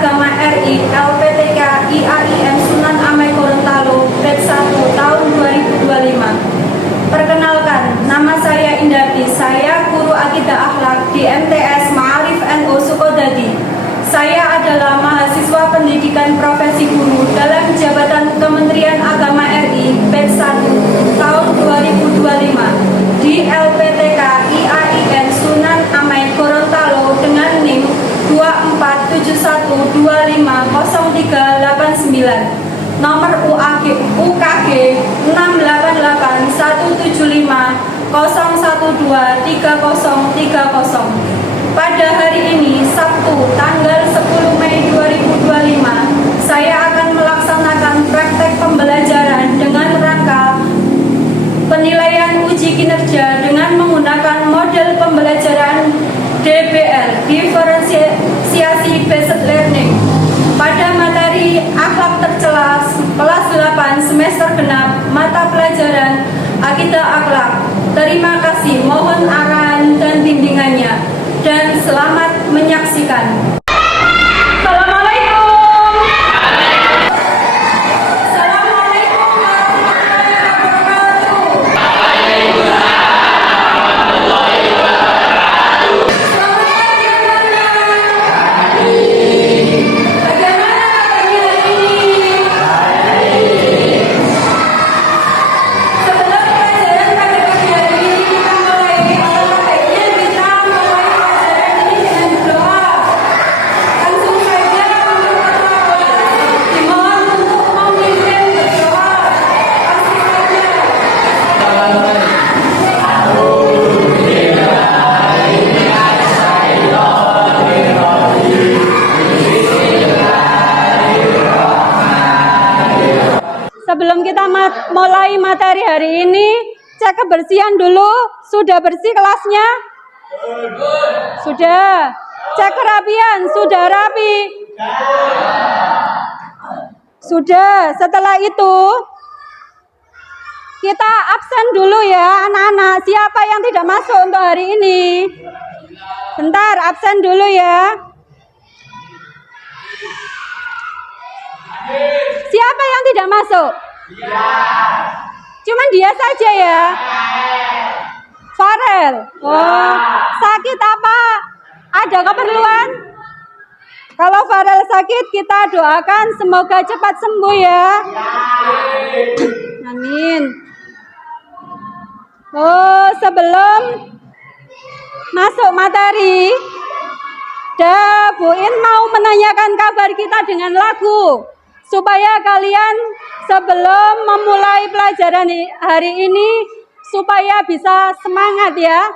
Agama RI LPTK IAIN Sunan Amai Gorontalo Batch 1 tahun 2025. Perkenalkan, nama saya Indarti, saya guru akidah akhlak di MTS Ma'arif NU Sukodadi. Saya adalah mahasiswa pendidikan profesi guru dalam jabatan Kementerian Agama RI Batch 1 tahun 2025 di LPTK IAIN Sunan Amai Gorontalo dengan NIM 2471250389, nomor UKG 6881750123030. Pada hari ini, Sabtu, tanggal 10 Mei 2025, saya akan melaksanakan praktek pembelajaran dengan rangka penilaian uji kinerja dengan menggunakan model pembelajaran DBL, Differentiation Based Learning, pada materi akhlak tercela kelas 8 semester genap mata pelajaran akidah akhlak. Terima kasih, mohon arahan dan bimbingannya. Dan selamat menyaksikan. Assalamualaikum. Assalamualaikum warahmatullahi wabarakatuh. Selamat pagi anak-anak. Bagaimana kabarnya hari ini? Sebelum pelajaran pada pagi hari ini kita mulai, alangkah baiknya kita mulai pelajaran ini dengan doa. Langsung saja untuk ketua kelas dimohon untuk memimpin berdoa. Langsung saja. Sebelum kita mulai materi hari ini, cek kebersihan dulu. Sudah bersih kelasnya? Sudah. Cek kerapian, sudah rapi? Sudah. Setelah itu, kita absen dulu ya anak-anak. Siapa yang tidak masuk untuk hari ini? Bentar, absen dulu ya. Siapa yang tidak masuk? Cuman dia saja ya. Farel. Oh, sakit apa? Ada keperluan? Kalau Farel sakit, kita doakan semoga cepat sembuh ya. Amin. Oh, sebelum masuk materi, Bu In mau menanyakan kabar kita dengan lagu, supaya kalian sebelum memulai pelajaran hari ini supaya bisa semangat ya.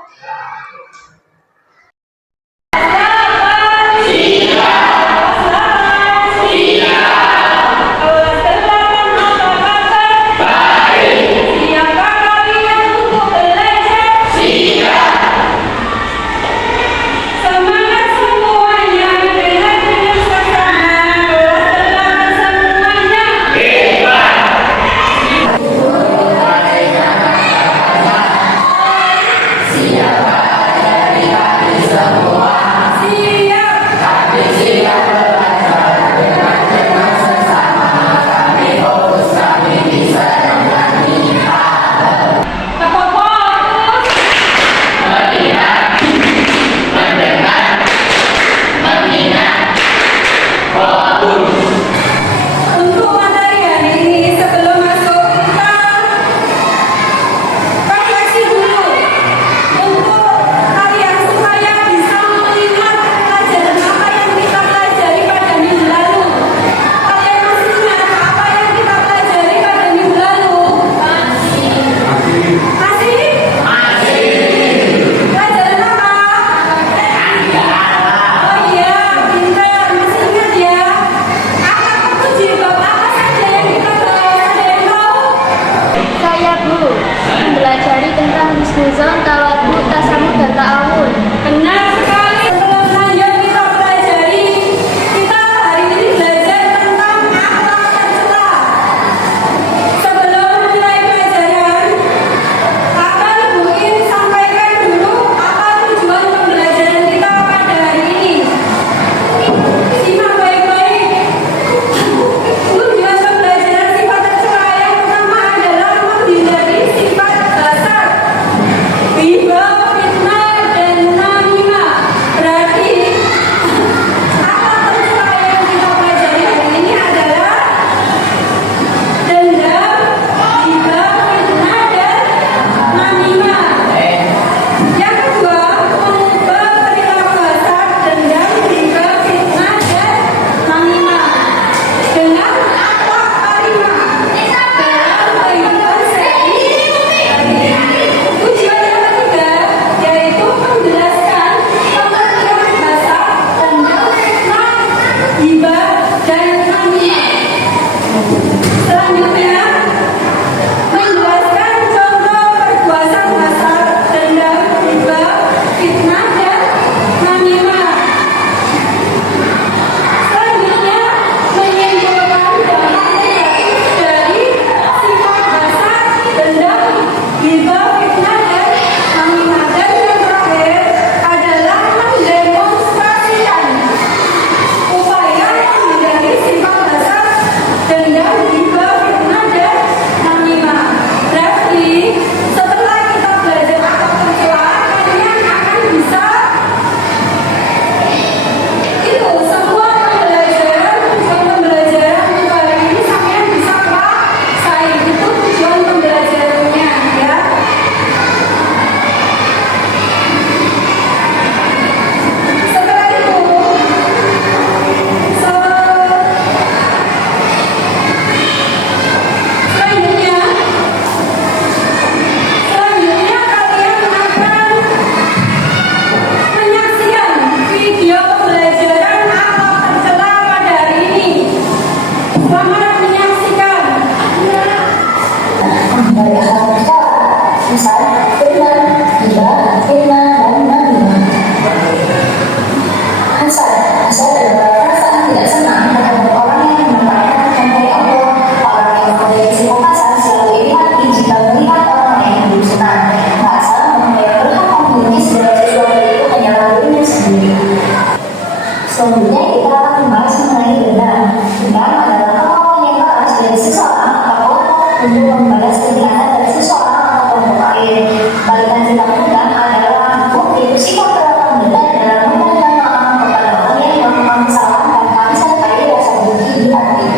Simak baik-baik. Hasan, Firman, Giba, Firman, dan Nabila. Hasan adalah perasaan tidak senang terhadap orang yang menampakkan mengenai Allah. Orang yang mempunyai sifat Hasan selalu iri hati jika melihat orang lain hidup senang. Hasan mempunyai berhak memiliki segala sesuatu itu hanyalah dirinya sendiri. Selanjutnya kita akan membahas mengenai dendam. Dendam adalah kemauan yang keras dari seseorang atau kelompok untuk membalas kejahatan dari seseorang atau kelompok lain. Balikan sikap dendam adalah mungkin sikap perlakuan dendam dalam meminta maaf kepada orang yang melakukan kesalahan tanpa disertai rasa benci di hati.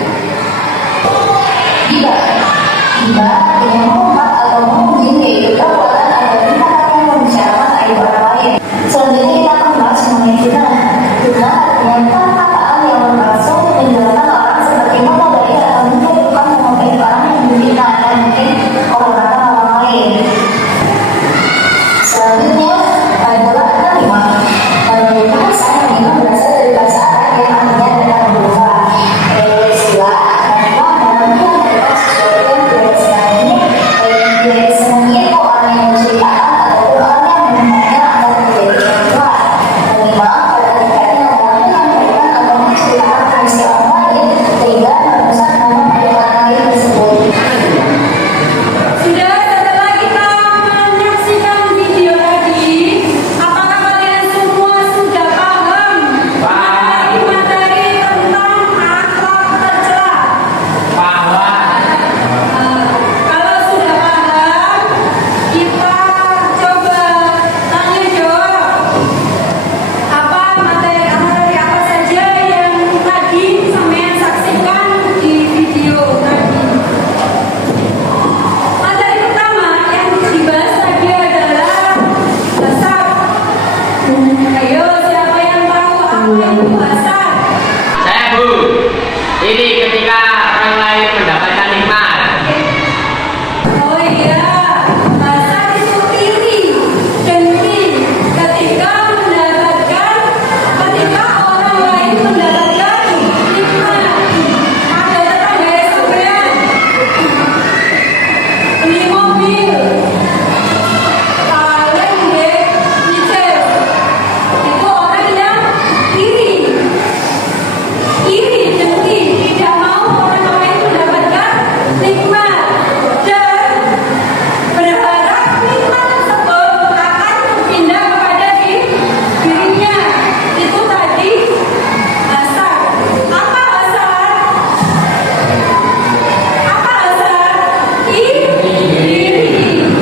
Giba artinya mengumpat atau memuji, yaitu perbuatan atau tindakan yang membicarakan aib orang lain. Selanjutnya kita akan membahas mengenai fitnah. Fitnah artinya perkataan yang bermaksud menjelaskan orang seperti menodai atau menjatuhkan nama baik orang yang difitnah dan mungkin orang lain. Selanjutnya adalah kalimah. Menurut bahasa yang berasal dari bahasa Arab yang artinya adalah berubah. Istilah kalimah dalam menjelaskan sesuatu yang tidak disenangi. Tidak disenangi itu orang yang menceritakan ataupun orang yang mendengarnya akan menjadi kebetulan. Kalimah pada hakikatnya adalah menyampaikan atau menceritakan peristiwa orang lain sehingga merusak nama baik orang lain tersebut. Sudah, setelah kita menyaksikan video tadi, apakah kalian semua sudah paham materi tentang akhlak tercela? Kalau sudah paham, kita coba tanya jawab. Apa materi apa saja yang tadi sampean saksikan di video tadi? Materi pertama yang dibahas tadi adalah hasad. Ayo, siapa yang tahu apa itu hasad? Saya Bu, ini ketika orang lain mendapatkan nikmat. Oh iya, hasad itu iri, dengki ketika orang lain mendapatkan nikmat. Ada tetangga sampean beli mobil, paling deh nyicil. Itu orang yang iri, dengki, tidak mau orang lain mendapatkan nikmat dan berharap nikmat tersebut akan berpindah kepada dirinya. Itu tadi hasad. Apa hasad? Iri.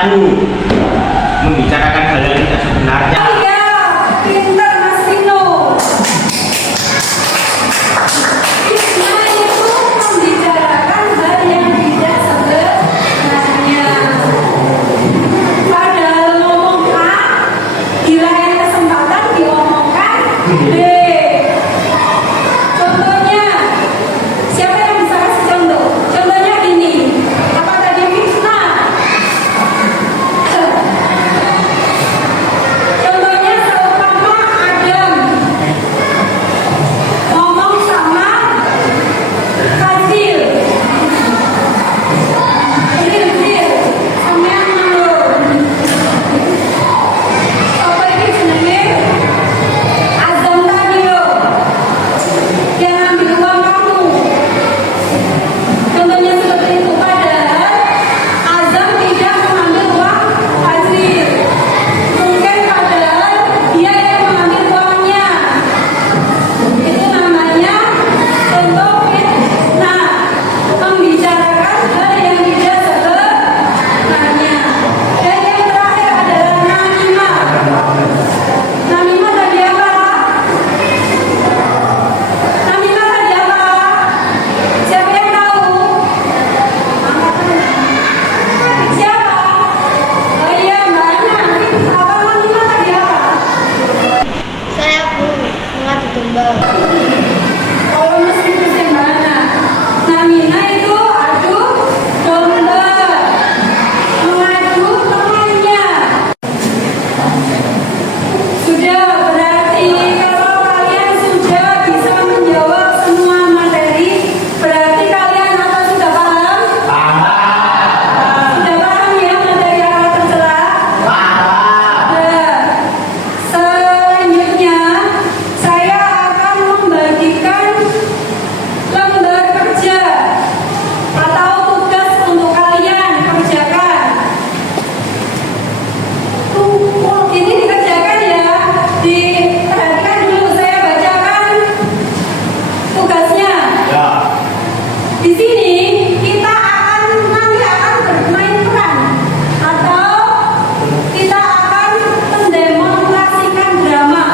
ragu membicarakan hal yang tidak sebenarnya. Iya, pintar Mas Vino. Fitnah itu membicarakan hal yang tidak sebenarnya. Padahal ngomong A, di lain kesempatan diomongkan B. Contohnya, siapa yang bisa kasih contoh? Contohnya ini, apa tadi fitnah? Contohnya seumpama Adam ngomong sama Fadil, Fadil, sampean manut. Apa ini jenenge? Azam tadi yo, yang ambil uang kamu. Contohnya seperti itu, padahal Azam tidak mengambil uang Fadil. Mungkin padahal dia yang mengambil uangnya. Itu namanya contoh fitnah, membicarakan hal yang tidak sebenarnya. Dan yang terakhir adalah namimah. Namimah tadi apa? Namimah tadi apa? Siapa yang tahu? Siapa? Oh iya, Mbak Ana. Apa namimah tadi apa? Saya mengadu domba. Kalau meski itu mana? Namina itu adu domba, mengadu temannya. Sudah berarti kalau kalian sudah bisa menjawab semua materi, berarti kalian apa sudah paham? Sudah paham ya materi akal tercela? Nah, selanjutnya saya akan membagikan lembar kerja atau tugas untuk kalian kerjakan. Ini dikerjakan ya, diperhatikan dulu, saya bacakan tugasnya. Di sini kita nanti akan bermain peran atau kita akan mendemonstrasikan drama.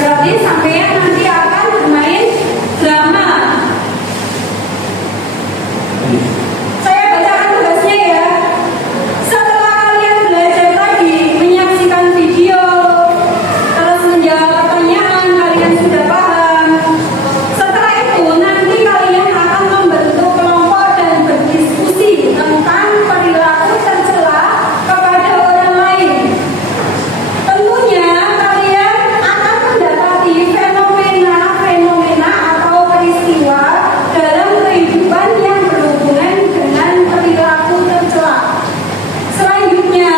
Berarti sampean nanti akan bermain drama. Saya bacakan tugasnya ya. Setelah kalian belajar lagi menyaksikan video, terus menjawab pertanyaan, kalian sudah paham. Setelah itu nanti kalian akan membentuk kelompok dan berdiskusi tentang perilaku tercela kepada orang lain. Tentunya kalian akan mendapati fenomena-fenomena atau peristiwa dalam kehidupan yang berhubungan dengan perilaku tercela. Selanjutnya,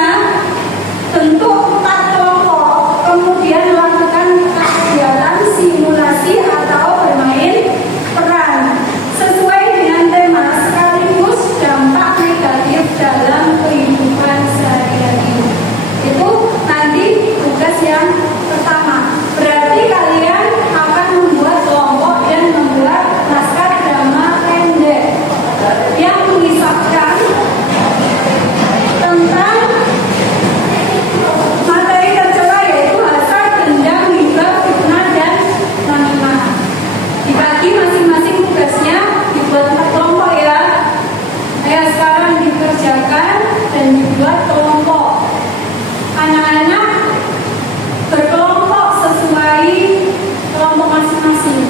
bentuk 4 kelompok, kemudian lakukan kegiatan simulasi atau bermain peran sesuai dengan tema sekaligus dampak negatif dalam kehidupan sehari-hari. Itu nanti tugas yang pertama. Berarti kalian akan membuat kelompok dan membuat naskah drama pendek yang mengisahkan tentang materi tercela, yaitu hasad, dendam, ghibah, fitnah, dan namimah. Dibagi masing-masing tugasnya, dibuat 4 kelompok ya. Ayo sekarang dikerjakan dan dibuat kelompok. Anak-anak berkelompok sesuai kelompok masing-masing.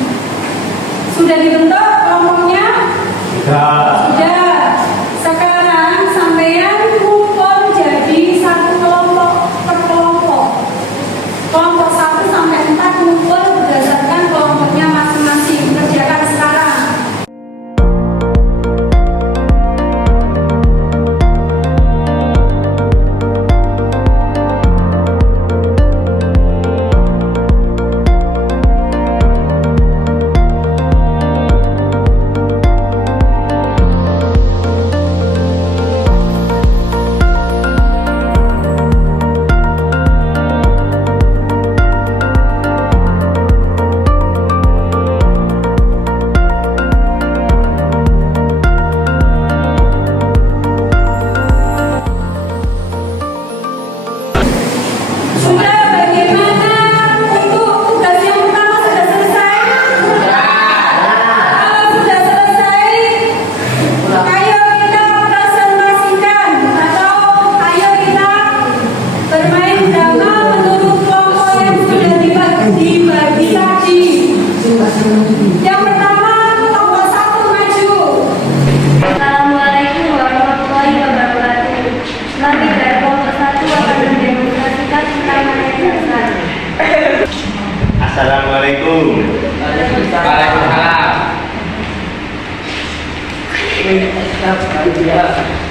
Sudah dibentuk kelompoknya? Sudah. Sekarang sampean kumpul jadi satu kelompok per kelompok. Kelompok 1 sampai 4 kumpul berdasarkan kelompoknya masing-masing. Kerjakan sekarang. Waalaikumsalam.